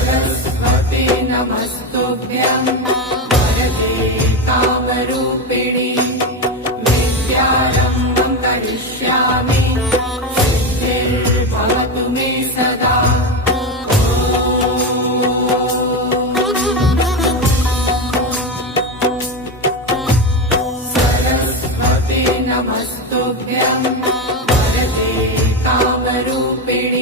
सरस्वते नमस्तुभ्यं वरदे कामरूपिणि विद्यारम्भं करिष्यामि सिद्धिर्भवतु मे सदा। सरस्वते नमस्तुभ्यं वरदे कामरूपिणि